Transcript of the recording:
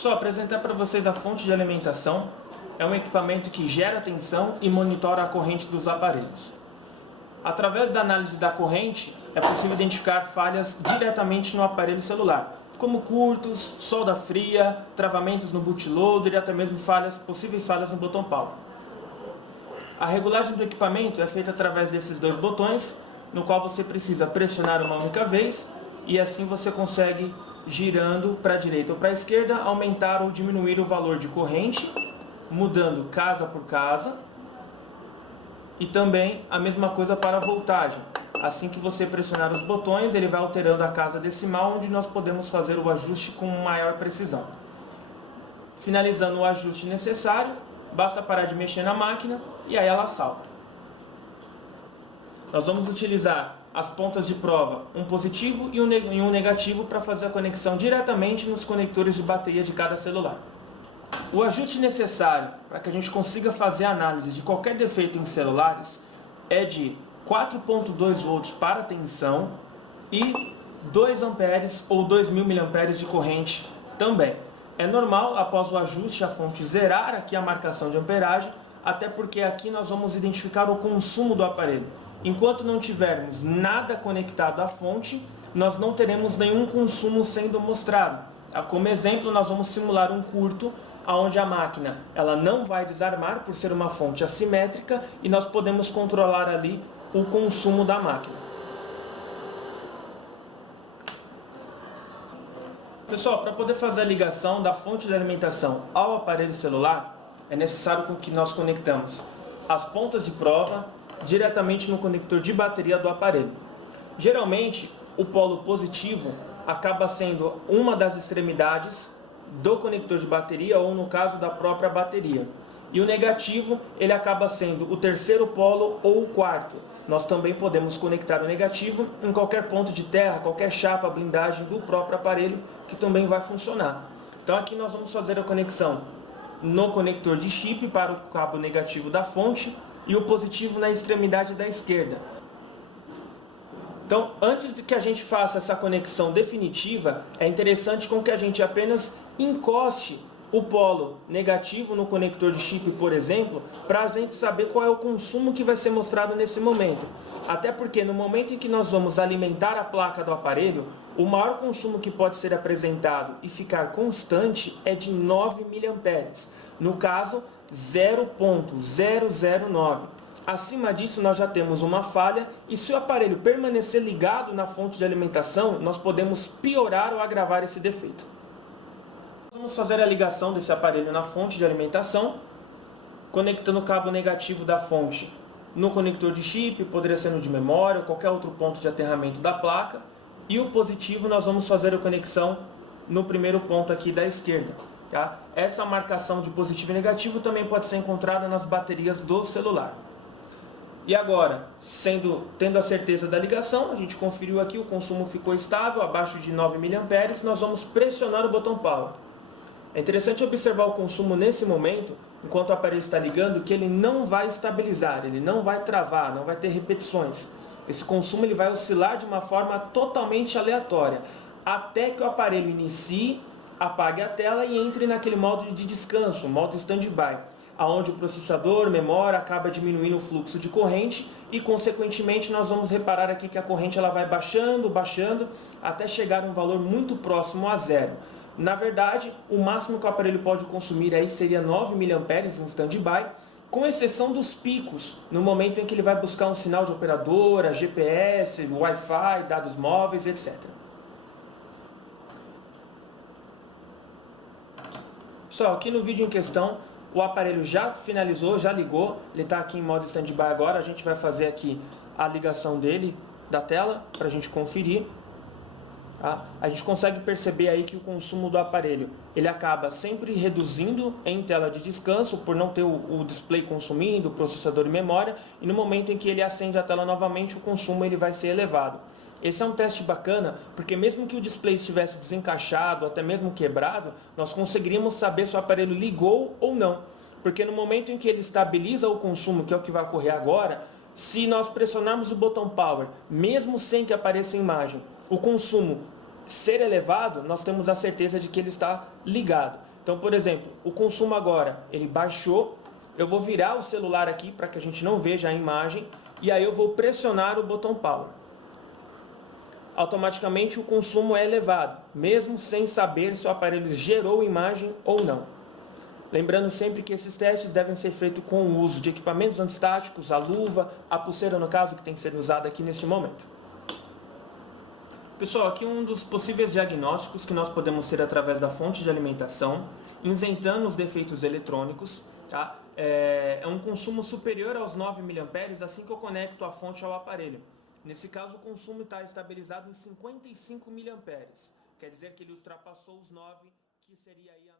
Só apresentar para vocês a fonte de alimentação. É um equipamento que gera tensão e monitora a corrente dos aparelhos. Através da análise da corrente, é possível identificar falhas diretamente no aparelho celular, como curtos, solda fria, travamentos no bootloader e até mesmo possíveis falhas no botão power. A regulagem do equipamento é feita através desses dois botões, no qual você precisa pressionar uma única vez e assim você consegue, girando para a direita ou para a esquerda, aumentar ou diminuir o valor de corrente, mudando casa por casa, e também a mesma coisa para a voltagem. Assim que você pressionar os botões, ele vai alterando a casa decimal, onde nós podemos fazer o ajuste com maior precisão. Finalizando o ajuste necessário, basta parar de mexer na máquina e aí ela salva. Nós vamos utilizar as pontas de prova, um positivo e um negativo, para fazer a conexão diretamente nos conectores de bateria de cada celular. O ajuste necessário para que a gente consiga fazer a análise de qualquer defeito em celulares é de 4.2 volts para tensão e 2 amperes ou 2.000 mA de corrente também. É normal, após o ajuste, a fonte zerar aqui a marcação de amperagem, até porque aqui nós vamos identificar o consumo do aparelho. Enquanto não tivermos nada conectado à fonte, nós não teremos nenhum consumo sendo mostrado. Como exemplo, nós vamos simular um curto, onde a máquina ela não vai desarmar por ser uma fonte assimétrica e nós podemos controlar ali o consumo da máquina. Pessoal, para poder fazer a ligação da fonte de alimentação ao aparelho celular, é necessário que nós conectamos as pontas de prova diretamente no conector de bateria do aparelho. Geralmente, o polo positivo acaba sendo uma das extremidades do conector de bateria, ou no caso da própria bateria. E o negativo, ele acaba sendo o terceiro polo ou o quarto. Nós também podemos conectar o negativo em qualquer ponto de terra, qualquer chapa, blindagem do próprio aparelho, que também vai funcionar. Então aqui nós vamos fazer a conexão no conector de chip para o cabo negativo da fonte e o positivo na extremidade da esquerda. Então, antes de que a gente faça essa conexão definitiva, é interessante com que a gente apenas encoste o polo negativo no conector de chip, por exemplo, para a gente saber qual é o consumo que vai ser mostrado nesse momento. Até porque no momento em que nós vamos alimentar a placa do aparelho, o maior consumo que pode ser apresentado e ficar constante é de 9 mA. No caso, 0.009. Acima disso, nós já temos uma falha e se o aparelho permanecer ligado na fonte de alimentação, nós podemos piorar ou agravar esse defeito. Vamos fazer a ligação desse aparelho na fonte de alimentação, conectando o cabo negativo da fonte no conector de chip, poderia ser no de memória ou qualquer outro ponto de aterramento da placa, e o positivo nós vamos fazer a conexão no primeiro ponto aqui da esquerda. Tá? Essa marcação de positivo e negativo também pode ser encontrada nas baterias do celular. E agora, tendo a certeza da ligação, a gente conferiu aqui, o consumo ficou estável, abaixo de 9 mA, nós vamos pressionar o botão Power. É interessante observar o consumo nesse momento, enquanto o aparelho está ligando, que ele não vai estabilizar, ele não vai travar, não vai ter repetições. Esse consumo ele vai oscilar de uma forma totalmente aleatória, até que o aparelho inicie, apague a tela e entre naquele modo de descanso, modo stand-by, onde o processador, memória, acaba diminuindo o fluxo de corrente e, consequentemente, nós vamos reparar aqui que a corrente ela vai baixando, até chegar a um valor muito próximo a zero. Na verdade, o máximo que o aparelho pode consumir aí seria 9 mA em stand-by, com exceção dos picos, no momento em que ele vai buscar um sinal de operadora, GPS, Wi-Fi, dados móveis, etc. Pessoal, aqui no vídeo em questão, o aparelho já finalizou, já ligou, ele está aqui em modo stand-by agora, a gente vai fazer aqui a ligação dele, da tela, para a gente conferir. Tá? A gente consegue perceber aí que o consumo do aparelho, ele acaba sempre reduzindo em tela de descanso, por não ter o display consumindo, o processador e memória, e no momento em que ele acende a tela novamente, o consumo ele vai ser elevado. Esse é um teste bacana, porque mesmo que o display estivesse desencaixado, até mesmo quebrado, nós conseguiríamos saber se o aparelho ligou ou não. Porque no momento em que ele estabiliza o consumo, que é o que vai ocorrer agora, se nós pressionarmos o botão Power, mesmo sem que apareça a imagem, o consumo ser elevado, nós temos a certeza de que ele está ligado. Então, por exemplo, o consumo agora, ele baixou, eu vou virar o celular aqui para que a gente não veja a imagem, e aí eu vou pressionar o botão Power. Automaticamente o consumo é elevado, mesmo sem saber se o aparelho gerou imagem ou não. Lembrando sempre que esses testes devem ser feitos com o uso de equipamentos antistáticos, a luva, a pulseira no caso, que tem que ser usada aqui neste momento. Pessoal, aqui um dos possíveis diagnósticos que nós podemos ter através da fonte de alimentação, isentando os defeitos eletrônicos, tá? É um consumo superior aos 9 mA assim que eu conecto a fonte ao aparelho. Nesse caso, o consumo está estabilizado em 55 mA, quer dizer que ele ultrapassou os 9, que seria aí a